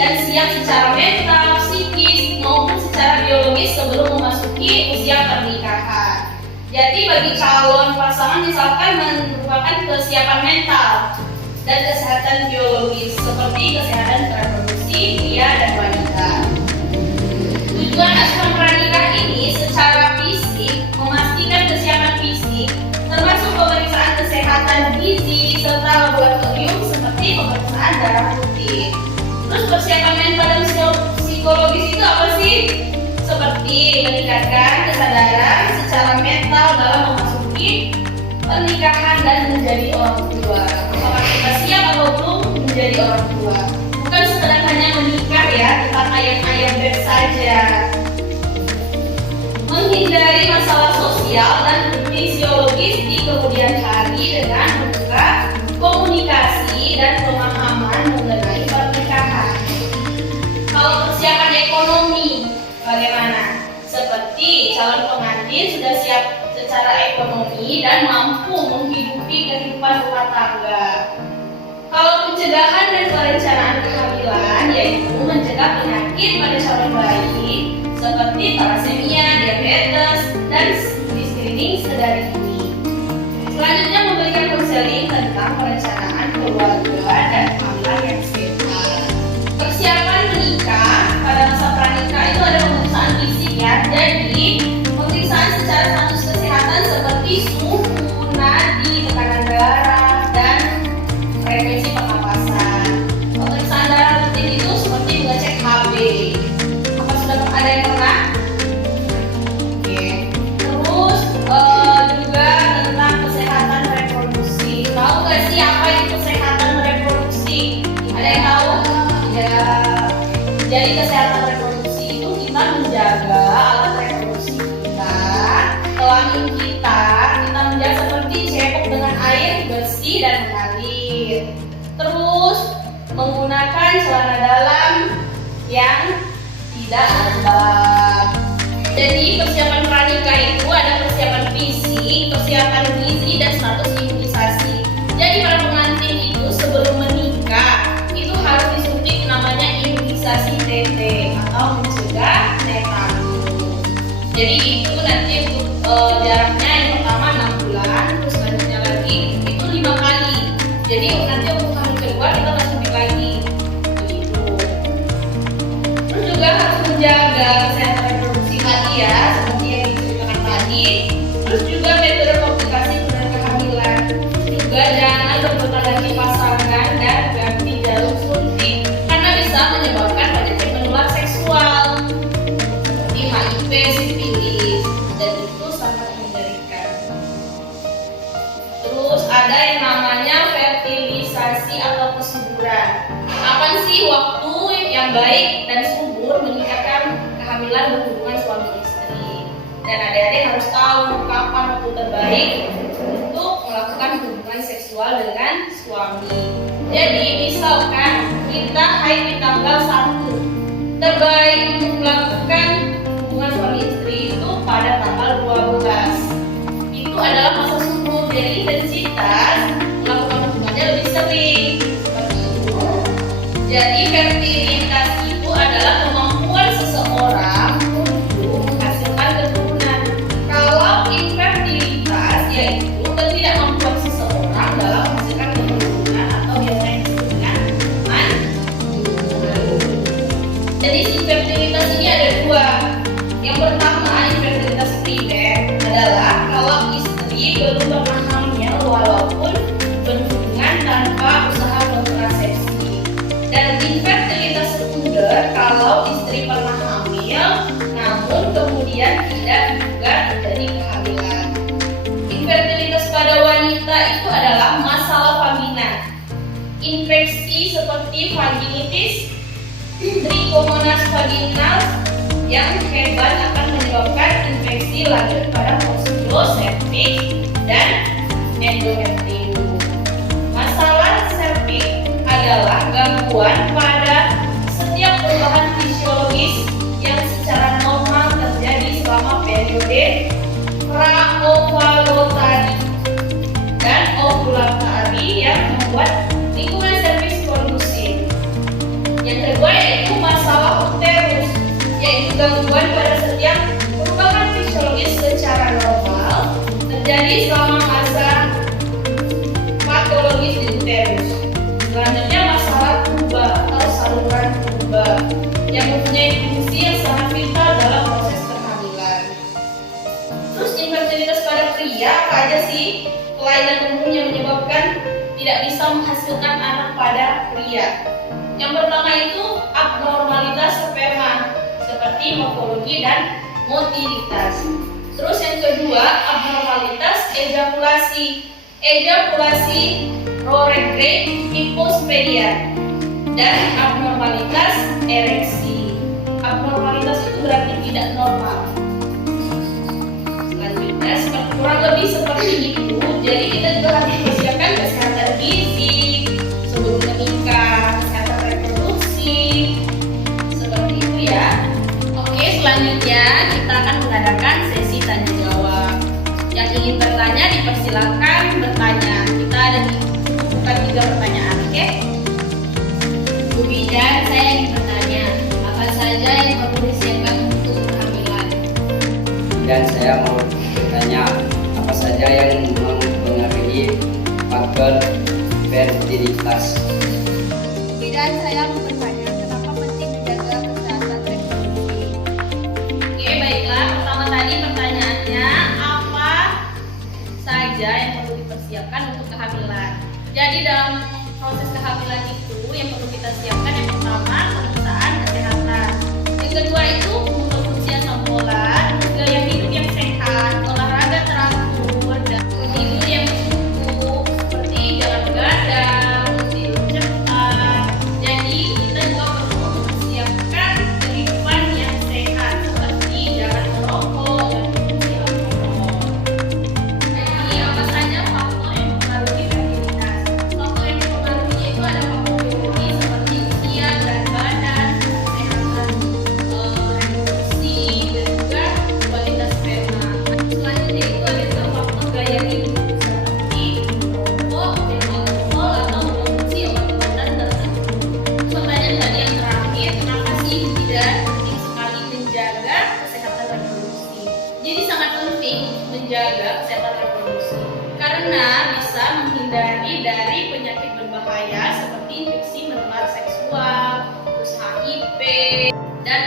dan siap secara mental, psikis maupun secara biologis sebelum memasuki usia pernikahan. Jadi bagi calon pasangan misalkan merupakan kesiapan mental dan kesehatan biologis seperti kesehatan reproduksi pria dan wanita. Tujuan asuhan pranikah ini secara fisik memastikan kesiapan fisik termasuk pemeriksaan kesehatan gizi serta laboratorium seperti pemeriksaan darah putih. Terus persiapan mental dan psikologis itu apa sih? Seperti meningkatkan kesadaran secara mental dalam memasuki pernikahan dan menjadi orang tua. Apakah kita siap atau belum menjadi orang tua? Bukan sekedar hanya menikah ya, tentang ayam-ayam beb saja. Menghindari masalah sosial dan fisiologis di kemudian hari dengan membuka komunikasi dan pemahaman mengenai pernikahan. Kalau persiapan ekonomi bagaimana? Seperti calon pengantin sudah siap secara ekonomi dan mampu menghidupi kehidupan rumah tangga. Kalau pencegahan dan perencanaan kehamilan yaitu mencegah penyakit pada calon bayi seperti thalassemia, diabetes, dan di screening sedari dini. Selanjutnya memberikan konseling tentang perencanaan keluarga dan kehamilan yang sehat. Persiapan menikah pada masa pranikah itu ada pemeriksaan fisik ya. Jadi pemeriksaan secara status kesehatan seperti suhu, nadi, tekanan darah, dan frekuensi pernapasan. Pemeriksaan darah rutin itu seperti mengecek HB. Apa sudah ada yang pernah? Oke. Terus juga tentang kesehatan reproduksi. Tahu nggak sih apa itu kesehatan reproduksi? Ada yang tahu? Ya. Jadi kesehatan reproduksi itu kita menjaga alat reproduksi kita, kelamin kita menjaga seperti cebok dengan air bersih dan mengalir. Terus menggunakan celana dalam yang tidak lembab. Jadi persiapan pranikah itu ada persiapan fisik, persiapan gizi, dan status imunisasi. Jadi para pengantin itu sebelum menikah itu harus disuntik namanya imunisasi TT atau mencegah tetanus. Jadi itu nanti untuk jaraknya yang pertama 6 bulan, terus selanjutnya lagi itu 5 kali. Jadi nanti untuk hamil kedua kita harus suntik lagi. Begitu. Terus juga harus menjaga kesehatan reproduksi tadi ya, seperti yang diceritakan tadi. Terus juga metode komplikasi pada kehamilan. Juga jangan bergonta-ganti pasangan dan ganti jalur suntik karena bisa menyebabkan penyakit menular seksual seperti HIV, sifilis, dan itu sangat mengerikan. Terus ada yang namanya fertilisasi atau kesuburan. Kapan sih waktu yang baik dan subur meningkatkan kehamilan berhubungan suami istri? Dan adik-adik harus tahu kapan waktu terbaik untuk melakukan hubungan seksual dengan suami. Jadi misalkan kita haid di tanggal 1, terbaik untuk melakukan hubungan suami istri itu pada tanggal 12. Itu adalah masa subur, jadi intensitas melakukan hubungannya lebih sering. Seperti itu. Jadi fertilitas itu adalah kemampuan seseorang untuk menghasilkan keturunan. Kalau infertilitas yaitu ketidakmampuan seseorang dalam menghasilkan keturunan atau biasanya disebut dengan mandul. Jadi infertilitas ini ada dua. Yang pertama, infertilitas primer adalah kalau istri belum pernah hamil walaupun berhubungan tanpa usaha kontrasepsi. Dan infertilitas sekunder kalau istri pernah hamil namun kemudian tidak juga terjadi kehamilan. Infertilitas pada wanita itu adalah masalah vagina. Infeksi seperti vaginitis, trichomonas vaginal yang hebat akan menyebabkan infeksi lanjut pada prosedur septik dan endometrium. Masalah septik adalah gangguan pada setiap perubahan fisiologis yang secara normal terjadi selama periode praovalotari dan ovulatari yang membuat lingkungan serviks kondusif. Yang kedua yaitu gangguan pada setiap perkembangan fisiologis secara normal terjadi selama masa patologis di uterus. Selanjutnya masalah tuba atau saluran tuba yang mempunyai fungsi yang sangat vital dalam proses kehamilan. Terus infertilitas pada pria apa aja sih? Kelainan umum yang menyebabkan tidak bisa menghasilkan anak pada pria. Yang pertama itu abnormalitas sperma seperti morfologi dan motilitas. Terus yang kedua abnormalitas ejakulasi. Ejakulasi retrograde hypospedia dan abnormalitas ereksi. Abnormalitas itu berarti tidak normal. Selanjutnya kurang lebih seperti itu. Jadi kita juga harus mempersiapkan kesehatan fisik sebelum menikah, kesehatan reproduksi, seperti itu ya. Oke, selanjutnya kita akan mengadakan sesi tanya jawab. Yang ingin bertanya dipersilakan bertanya. Kita ada bukan 3 pertanyaan, oke? Bu Bidan, saya ingin bertanya, apa saja yang perlu disiapkan untuk kehamilan? Dan saya mau bertanya, apa saja yang mempengaruhi faktor fertilitas? Bu Bidan, saya mau bertanya, kenapa penting menjaga kesehatan reproduksi? Oke, baiklah. Pertama tadi pertanyaannya apa saja yang perlu dipersiapkan untuk kehamilan. Jadi dalam proses kehamilan itu yang perlu kita siapkan yang pertama pemeriksaan kesehatan. Yang kedua itu memproduksi asam folat, gaya hidup yang sehat, olahraga teratur, dan tidur yang cukup seperti jalan begadang, tidur cepat. Jadi kita juga perlu mempersiapkan kehidupan yang sehat seperti jangan merokok dan konsumsi alkohol. Jadi apa saja faktor yang mempengaruhi fertilitas? Faktor yang mempengaruhinya itu ada faktor biologi seperti usia, berat badan, kesehatan reproduksi, dan juga kualitas sperma. Selanjutnya itu ada juga faktor gaya hidup seperti merokok, alkohol, atau mengonsumsi obat-obatan tertentu. Pertanyaan tadi yang terakhir, kenapa sih tidak penting sekali menjaga kesehatan reproduksi? Jadi sangat penting menjaga kesehatan reproduksi karena bisa menghindari dari penyakit berbahaya seperti infeksi menular seksual, terus HIV, dan